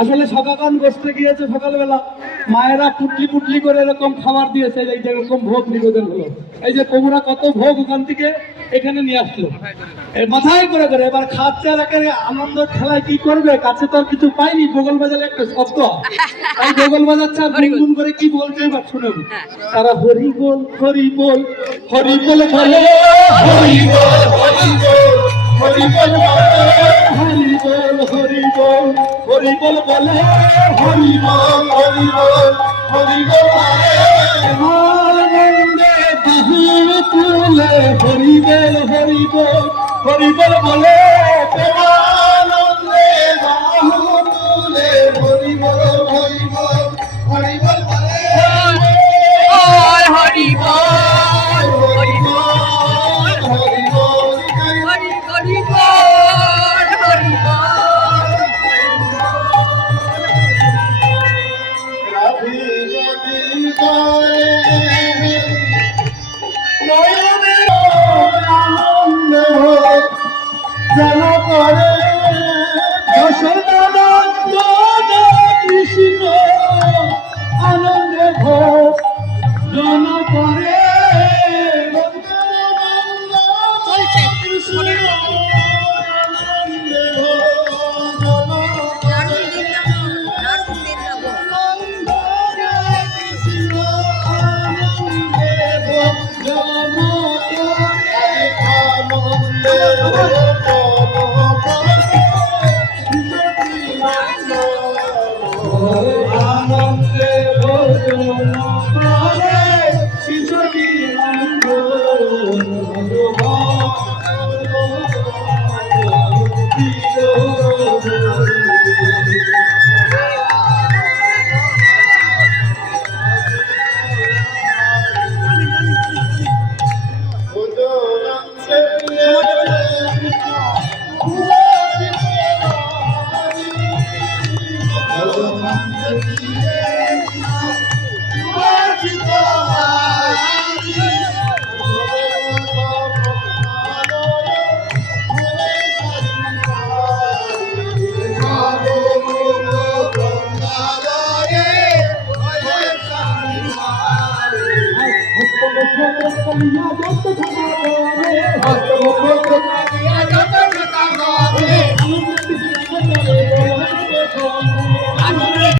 আসলে সকাকান বসতে গিয়েছে সকালবেলা মায়েরা পুটলি পুটলি করে এরকম খাবার দিয়েছে, এই যে এরকম ভোগ নিবেদন হলো। এই যে কবুরা কত ভোগ ওখান থেকে এখানে নিয়ে আসলো মাথায় করে করে। এবার খাচ্ছে আর একেবারে আনন্দ খেলায় কি করবে, কাছে তো আর কিছু পাইনি, বগল বাজালে একটা শব্দ, তাই বগল বাজাচ্ছে আর গুনগুন করে কি বলছে এবার শুনে। তারা হরি বল হরি বল হরি বল বলে, হরি বল হরি বল হরি বল হরি বল হরি বল হরি বল বলে, হরি বল হরি বল হরি বল আনন্দে বাহু তুলে, হরি বল হরি বল হরি বল বলে, আনন্দে বাহু তুলে, হরি বল হরি বল হরি বল বলে, হরি বল হরি বল হরি বল হরি হরি বল হরি বল। রাধে রাধে গায়ে নয়নে আনন্দ যেন করে, যশোদানন্দন কৃষ্ণ আনন্দে ভোগ জন করে, আনন্দে ভোজন করে শিশুটি আনন্দ